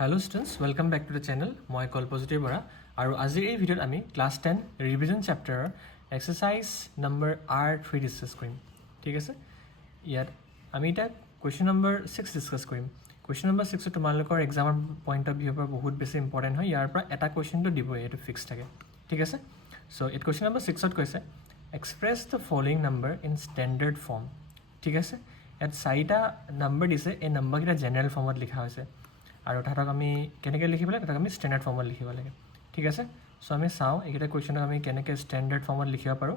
Hello students, welcome back to the channel. মই Kalpa Borah আৰু আজিৰ এই ভিডিঅ'ত আমি ক্লাছ 10 ৰিভিজন চেপ্টাৰৰ এক্সাৰসাইজ নম্বৰ R3 ডিসকাস কৰিম। ঠিক আছে? ইয়াত আমি এটা কোৱেশ্চন নম্বৰ 6 ডিসকাস কৰিম। কোৱেশ্চন নম্বৰ 6 তোমালোকৰ এক্সামৰ পইণ্ট অফ ভিউৰ পৰা বহুত বেছি ইম্পৰ্টেণ্ট হয়। ইয়াৰ পৰা এটা কোৱেশ্চনটো দিব, এইটো ফিক্স থাকে। ঠিক আছে? সো এই কোৱেশ্চন নম্বৰ 6ত কৈছে express the following number in standard form. ঠিক আছে? ইয়াত 4টা নম্বৰ দিছে, এই নম্বৰকেইটা জেনেৰেল ফৰ্মত লিখা হৈছে। আৰু তাহাঁতক আমি কেনেকৈ লিখিব লাগে, তাক আমি ষ্টেণ্ডাৰ্ড ফৰ্মত লিখিব লাগে। ঠিক আছে? চ' আমি চাওঁ এইকেইটা কুৱেশ্যনক আমি কেনেকৈ ষ্টেণ্ডাৰ্ড ফৰ্মত লিখিব পাৰোঁ।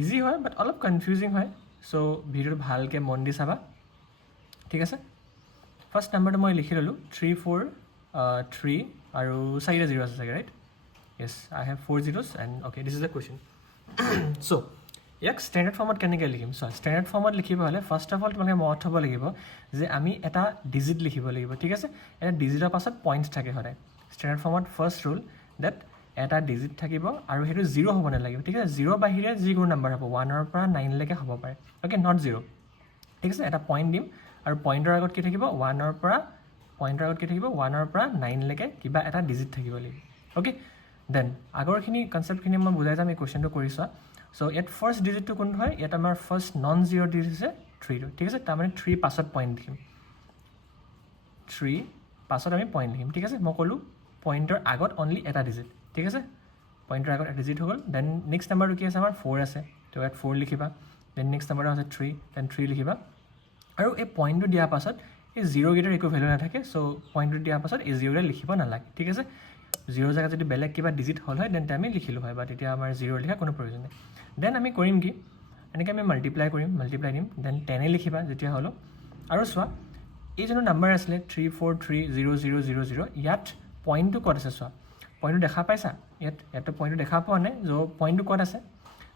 ইজি হয় বাট অলপ কনফিউজিং হয়। চ' ভিডিঅ'টো ভালকৈ মন দি চাবা। ঠিক আছে? ফাৰ্ষ্ট নাম্বাৰটো মই লিখি ল'লোঁ 3 4 3 আৰু 4টা 0 আছে চাগে, right? Yes, I have 4 zeros and okay, this is the question. So' ইয়াক ষ্টেণ্ডাৰ্ড ফৰ্মত কেনেকৈ লিখিম? চ' ষ্টেণ্ডাৰ্ড ফৰ্মত লিখিব হ'লে ফাৰ্ষ্ট অফ অল তোমালোকে মনত থ'ব লাগিব যে আমি এটা ডিজিট লিখিব লাগিব। ঠিক আছে? এটা ডিজিটৰ পাছত পইণ্টছ থাকে সদায়। ষ্টেণ্ডাৰ্ড ফৰ্মত ফাৰ্ষ্ট ৰুল ডেট এটা ডিজিট থাকিব আৰু সেইটো 0 হ'ব নালাগিব। ঠিক আছে? 0 বাহিৰে যিকোনো নাম্বাৰ হ'ব, 1ৰ পৰা 9লৈকে হ'ব পাৰে। Okay, not 0। ঠিক আছে? এটা পইণ্ট দিম আৰু পইণ্টৰ আগত কি থাকিব? 1ৰ পৰা 9লৈকে কিবা এটা ডিজিট থাকিব লাগিব। অ'কে, দেন আগৰখিনি কনচেপ্টখিনি মই বুজাই যাম, এই কুৱেশ্যনটো কৰি চোৱা। চ' ইয়াত ফাৰ্ষ্ট ডিজিটটো কোনটো হয়? ইয়াত আমাৰ ফাৰ্ষ্ট নন জিৰ' ডিজিট হৈছে 3টো। ঠিক আছে? তাৰমানে 3 পাছত পইণ্ট লিখিম, 3 পাছত আমি পইণ্ট লিখিম। ঠিক আছে? মই ক'লোঁ পইণ্টৰ আগত অনলি এটা ডিজিট। ঠিক আছে? পইণ্টৰ আগত এটা ডিজিট হৈ গ'ল। দেন নেক্সট নাম্বাৰটো কি আছে? আমাৰ 4 আছে, তো ইয়াত 4 লিখিবা। দেন নেক্সট নাম্বাৰটো আছে 3, দেন 3 লিখিবা। আৰু এই পইণ্টটো দিয়াৰ পাছত এই জিৰ'কেইটাৰ একো ভেলু নাথাকে। চ' পইণ্টটো দিয়াৰ পাছত এই জিৰ'কেইটা লিখিব নালাগে। ঠিক আছে? 0 জেগাত যদি বেলেগ কিবা ডিজিট হ'ল হয় তেন্তে আমি লিখিলোঁ হয়, বা তেতিয়া আমাৰ 0 লিখা কোনো প্ৰয়োজন নাই। দেন আমি কৰিম কি? এনেকৈ আমি মাল্টিপ্লাই দিম। দেন 10 লিখিবা যেতিয়া হ'লেও। আৰু চোৱা এই যোনটো নাম্বাৰ আছিলে 3 4 3 0 0 0 0, ইয়াত পইণ্টটো ক'ত আছে? চোৱা পইণ্টটো দেখা পাইছা? ইয়াততো পইণ্টটো দেখা পোৱা নাই। পইণ্টটো ক'ত আছে?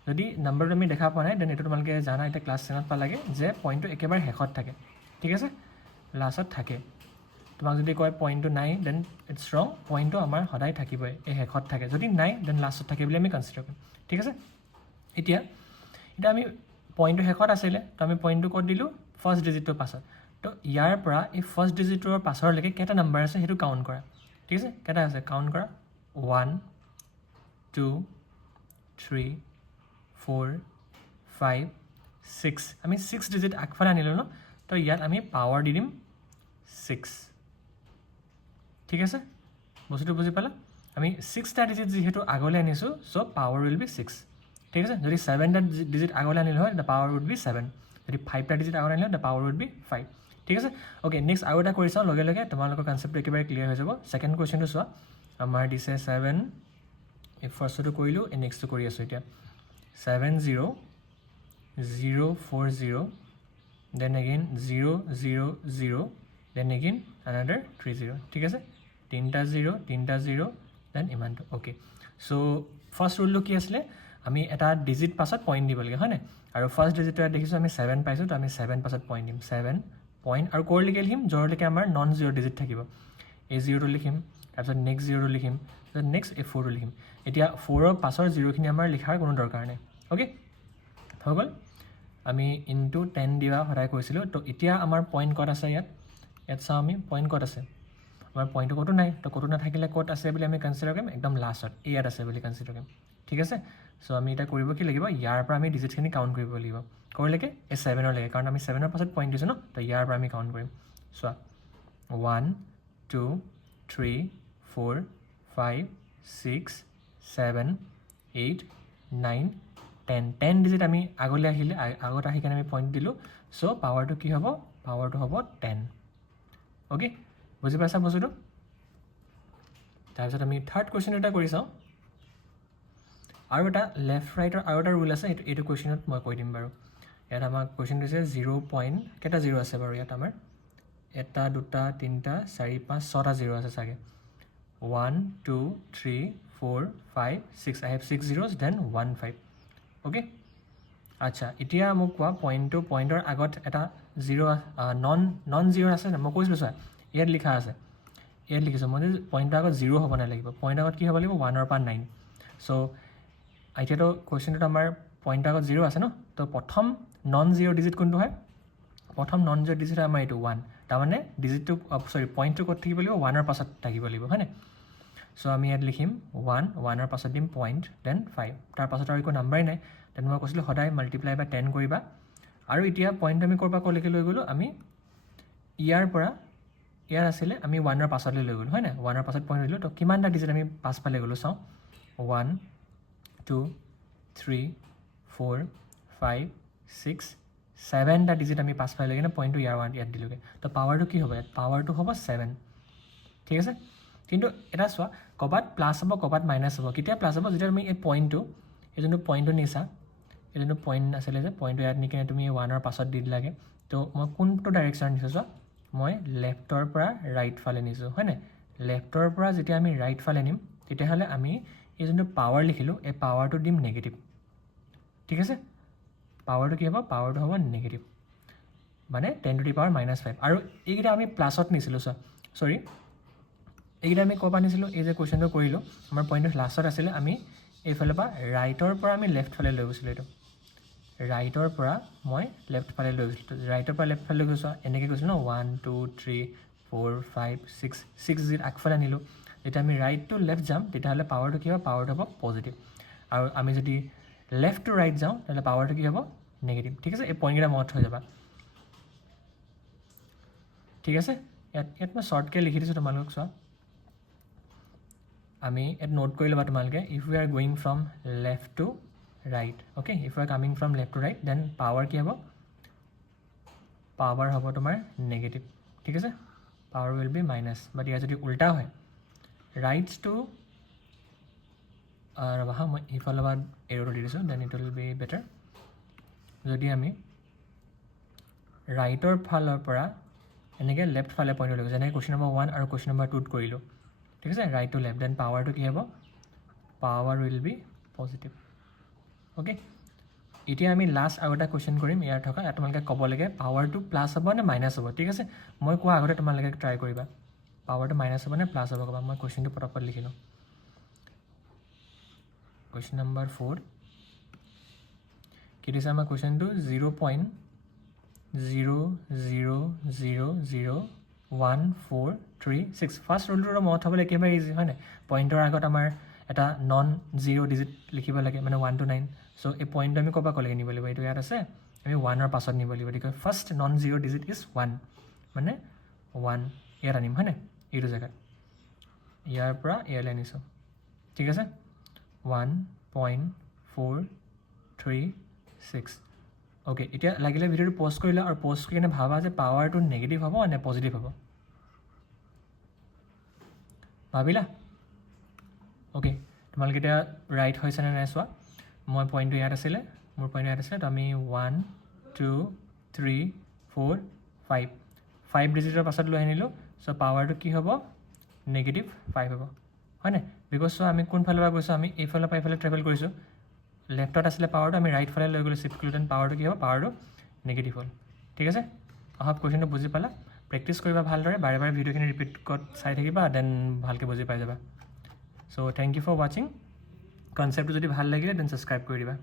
যদি নাম্বাৰটো আমি দেখা পোৱা নাই দেন এইটো তোমালোকে জানা, এতিয়া ক্লাছ 10ত পালাগে যে পইণ্টটো একেবাৰে শেষত থাকে। ঠিক আছে? লাষ্টত থাকে। তোমাক যদি কয় পইণ্টটো নাই দেন ইটছ ৰং। পইণ্টটো আমাৰ সদায় থাকিবই, এই শেষত থাকে। যদি নাই দেন লাষ্টত থাকে বুলি আমি কনচিডাৰ কৰিম। ঠিক আছে? এতিয়া আমি পইণ্টটো শেষত আছিলে, তো আমি পইণ্টটো ক'ত দিলোঁ? ফাৰ্ষ্ট ডিজিটটোৰ পাছত। তো ইয়াৰ পৰা এই ফাৰ্ষ্ট ডিজিটটোৰ পাছৰলৈকে কেইটা নাম্বাৰ আছে সেইটো কাউণ্ট কৰা। ঠিক আছে? কেইটা আছে কাউণ্ট কৰা? 1 2 3 4 5 6। আমি 6 ডিজিট আগফালে আনিলোঁ ন, তো ইয়াত আমি পাৱাৰ দি দিম 6। ঠিক আছে? বস্তুটো বুজি পালা? আমি 6টা ডিজিট যিহেতু আগলৈ আনিছোঁ, চ' পাৱাৰ উইল বি 6। ঠিক আছে? যদি 7টা ডিজিট আগলৈ আনিলোঁ হয় দ্য পাৱাৰ উড বি 7। যদি 5টা ডিজিট আগলৈ আনিলোঁ দ্য পাৱাৰ উড বি 5। ঠিক আছে? অ'কে, নেক্সট আৰু এটা কৰি চাওঁ, লগে লগে তোমালোকৰ কনচেপ্টটো একেবাৰে ক্লিয়াৰ হৈ যাব। ছেকেণ্ড কুৱেশ্যনটো চোৱা, আমাৰ দিছে 7। এই ফাৰ্ষ্টটো কৰিলোঁ, এই নেক্সটটো কৰি আছোঁ এতিয়া। 7 0 0 4 0, then again 0 0 0, then again another 3 0। ঠিক আছে? 3টা 0, দেন ইমানটো। অ'কে, চ' ফাৰ্ষ্ট ৰুলটো কি আছিলে? আমি এটা ডিজিট পাছত পইণ্ট দিব লাগে, হয়নে? আৰু ফাৰ্ষ্ট ডিজিটটো ইয়াত দেখিছোঁ আমি 7 পাইছোঁ, তো আমি 7 পাছত পইণ্ট দিম। 7 পইণ্ট আৰু ক'ৰলৈকে লিখিম? য'ৰলৈকে আমাৰ নন জিৰ' ডিজিট থাকিব। এই 0টো লিখিম, তাৰপিছত নেক্সট 0টো লিখিম, তাৰপিছত নেক্সট এই 4টো লিখিম। এতিয়া 4ৰ পাছৰ 0খিনি আমাৰ লিখাৰ কোনো দৰকাৰ নাই। অ'কে, হৈ গ'ল। আমি ইনটু 10 দিয়া সদায় কৈছিলোঁ। তো এতিয়া আমাৰ পইণ্ট ক'ত আছে? ইয়াত চাওঁ আমি পইণ্ট ক'ত আছে। আমাৰ পইণ্টটো ক'তো নাই, তো ক'তো নাথাকিলে ক'ত আছে বুলি আমি কনচিডাৰ কৰিম? একদম লাষ্টত ইয়াত আছে বুলি কনচিডাৰ কৰিম। ঠিক আছে? চ' আমি এতিয়া কৰিব কি লাগিব? ইয়াৰ পৰা আমি ডিজিটখিনি কাউণ্ট কৰিব লাগিব। ক'ৰলৈকে? এই 7লৈকে, কাৰণ আমি 7ৰ পাছত পইণ্ট দিছোঁ ন, তো ইয়াৰ পৰা আমি কাউণ্ট কৰিম। চোৱা 1 2 3 4 5 6 7 8 9 10। 10 ডিজিট আমি আগলৈ আহিলে, আগত আহি কেনে আমি পইণ্ট দিলোঁ। চ' পাৱাৰটো কি হ'ব? পাৱাৰটো হ'ব 10। অ'কে, বুজি পাইছা বস্তুটো? তাৰপিছত আমি থাৰ্ড কুৱেশ্যন এটা কৰি চাওঁ। আৰু এটা লেফ্ট ৰাইটৰ আৰু এটা ৰুল আছে, এইটো কুৱেশ্যনত মই কৈ দিম বাৰু। ইয়াত আমাক কুৱেশ্যন দিছে 0 পইণ্ট, কেইটা 0 আছে বাৰু ইয়াত? আমাৰ 1 2 3 4 5 6টা 0 আছে চাগে। 1 2 3 4 5 6, I have 6 zeros, then 1 5। Okay, আচ্ছা, এতিয়া মোক কোৱা পইণ্টৰ আগত এটা 0 নন জিৰ' আছে নাই? মই কৈছিলোঁ চোৱা, ইয়াত লিখা আছে, ইয়াত লিখিছোঁ মই যে পইণ্টৰ আগত 0 হ'ব নালাগিব। পইণ্টৰ আগত কি হ'ব লাগিব? 1ৰ পৰা 9। চ' এতিয়াতো কুৱেশ্যনটোত আমাৰ পইণ্টৰ আগত 0 আছে ন, তো প্ৰথম নন জিৰ' ডিজিট কোনটো হয়? প্ৰথম নন জিৰ' ডিজিট হয় আমাৰ এইটো 1। তাৰমানে ডিজিটটো সৰি পইণ্টটো ক'ত থাকিব লাগিব 1ৰ পাছত থাকিব লাগিব হয়নে চ' আমি ইয়াত লিখিম 1ৰ পাছত দিম পইণ্ট দেন 5 তাৰ পাছত আৰু একো নাম্বাৰেই নাই দেন মই কৈছিলোঁ সদায় মাল্টিপ্লাই বাই 10 কৰিবা আৰু এতিয়া পইণ্ট আমি ক'ৰপৰা ক'লৈকে লৈ গ'লোঁ আমি ইয়াৰ পৰা ইয়াৰ আছিলে আমি 1ৰ পাছলৈ লৈ গ'লোঁ হয় নাই 1ৰ পাছত পইণ্ট দিলোঁ তো কিমানটা ডিজিট আমি পাছফালে গ'লোঁ চাওঁ 1 2 3 4 5 6 7টা ডিজিট আমি পাছফালে লৈ কিনে পইণ্টটো ইয়াত দিলোঁগৈ তো পাৱাৰটো কি হ'ব ইয়াত পাৱাৰটো হ'ব 7 ঠিক আছে কিন্তু এটা চোৱা ক'ৰবাত প্লাছ হ'ব ক'ৰবাত মাইনাছ হ'ব কেতিয়া প্লাছ হ'ব যেতিয়া তুমি এই পইণ্টটো এই যোনটো পইণ্টটো নিছা এই যোনটো পইণ্ট আছিলে যে পইণ্টটো ইয়াত নি কিনে তুমি 1ৰ পাছত দি দিলাগৈ তো মই কোনটো ডাইৰেকশ্যনত নিছোঁ চোৱা মই লেফ্টৰ পৰা ৰাইট ফালে নিছোঁ হয়নে লেফ্টৰ পৰা যেতিয়া আমি ৰাইট ফালে নিম তেতিয়াহ'লে আমি এই যোনটো পাৱাৰ লিখিলোঁ এই পাৱাৰটো দিম নেগেটিভ ঠিক আছে পাৱাৰটো কি হ'ব পাৱাৰটো হ'ব নেগেটিভ মানে 10⁻⁻5 আৰু এইকেইটা আমি প্লাছত নিছিলোঁ চৰি এইকেইটা আমি ক'ৰ পৰা নিছিলোঁ এই যে কুৱেশ্যনটো কৰিলোঁ আমাৰ পইণ্টটো লাষ্টত আছিলে আমি এইফালৰ পৰা ৰাইটৰ পৰা আমি লেফ্ট ফালে লৈ গৈছিলোঁ এইটো ৰাইটৰ পৰা মই লেফ্ট ফালে লৈ গৈছিলোঁ ৰাইটৰ পৰা লেফ্ট ফালে লৈ গৈছোঁ এনেকৈ গৈছিলোঁ ন 1 2 3 4 5 6 ডিজিট আগফালে আনিলোঁ যেতিয়া আমি ৰাইট টু লেফ্ট যাম তেতিয়াহ'লে পাৱাৰটো কি হ'ব পাৱাৰটো হ'ব পজিটিভ আৰু আমি যদি লেফ্ট টু ৰাইট যাওঁ তেতিয়াহ'লে পাৱাৰটো কি হ'ব নেগেটিভ ঠিক আছে এই পইণ্টকেইটা মনত থৈ যাবা ঠিক আছে ইয়াত মই শ্বৰ্টকৈ লিখি দিছোঁ তোমালোকক চোৱা আমি ইয়াত নোট কৰি ল'বা তোমালোকে if you are going from left to right okay if you are coming from left to right then power কি হ'ব পাৱাৰ হ'ব তোমাৰ নেগেটিভ ঠিক আছে power will be minus but ইয়াৰ যদি উল্টা হয় ৰাইটছ টু ৰ'বা হা মই ইফালৰ পৰা এৰ'টো দি দিছোঁ then it will be better যদি আমি ৰাইটৰ ফালৰ পৰা এনেকৈ লেফ্ট ফালে পইণ্ট লৈ গৈছোঁ যেনেকৈ কুৱেশ্যন নম্বৰ 1 আৰু কুৱেশ্যন নম্বৰ 2ত কৰিলোঁ ঠিক আছে ৰাইট টু লেফ্ট দেন পাৱাৰটো কি হ'ব power will B positive okay এতিয়া আমি লাষ্ট আৰু এটা কুৱেশ্যন কৰিম ইয়াৰ থকা তোমালোকে ক'ব লাগে পাৱাৰটো প্লাছ হ'ব নে মাইনাছ হ'ব ঠিক আছে মই কোৱা আগতে তোমালোকে ট্ৰাই কৰিবা পাৱাৰটো মাইনাছ হ'ব নে প্লাছ হ'ব ক'বা মই কুৱেশ্যনটো পটককৈ লিখি লওঁ কুৱেশ্যন নম্বৰ 4 কি দিছে আমাৰ কুৱেশ্যনটো 0.0000143 ফাৰ্ষ্ট ৰুলটো মনত থ'বলৈ একেবাৰে ইজি হয় নাই পইণ্টৰ আগত আমাৰ এটা নন জিৰ' ডিজিট লিখিব লাগে মানে 1 to 9 চ' এই পইণ্টটো আমি ক'ৰপৰা ক'লৈকে নিব লাগিব এইটো ইয়াত আছে আমি 1ৰ পাছত নিব লাগিব গতিকে first non zero' digit is 1 মানে 1 ইয়াত আনিম হয়নে এইটো জেগাত ইয়াৰ পৰা ইয়ালৈ আনিছোঁ ঠিক আছে 1.436 অ'কে এতিয়া লাগিলে ভিডিঅ'টো প'ষ্ট কৰি লওঁ আৰু প'ষ্ট কৰি কিনে ভাবা যে পাৱাৰটো নেগেটিভ হ'ব নে পজিটিভ হ'ব ভাবিলা অ'কে তোমালোকে এতিয়া ৰাইট হৈছেনে নাই চোৱা মই পইণ্টটো ইয়াত আছিলে মোৰ পইণ্ট ইয়াত আছিলে তো আমি 1 2 3 4 5 ডিজিটৰ পাছত লৈ আনিলোঁ চ' পাৱাৰটো কি হ'ব নেগেটিভ 5 হ'ব হয়নে বিকজ চ' আমি কোনফালৰ পৰা গৈছোঁ আমি এইফালৰ পৰা এইফালে ট্ৰেভেল কৰিছোঁ লেফ্টত আছিলে পাৱাৰটো আমি ৰাইট ফালে লৈ গ'লোঁ চিফ্ট কৰিলোঁ দেন পাৱাৰটো কি হ'ব পাৱাৰটো নেগেটিভ হ'ল ঠিক আছে অহা কুৱেশ্যনটো বুজি পালা প্ৰেক্টিছ কৰিবা ভালদৰে বাৰে বাৰে ভিডিঅ'খিনি ৰিপিট কৰি চাই থাকিবা দেন ভালকৈ বুজি পাই যাবা চ' থেংক ইউ ফৰ ৱাচিং কনচেপ্টটো যদি ভাল লাগিলে দেন ছাবস্ক্ৰাইব কৰি দিবা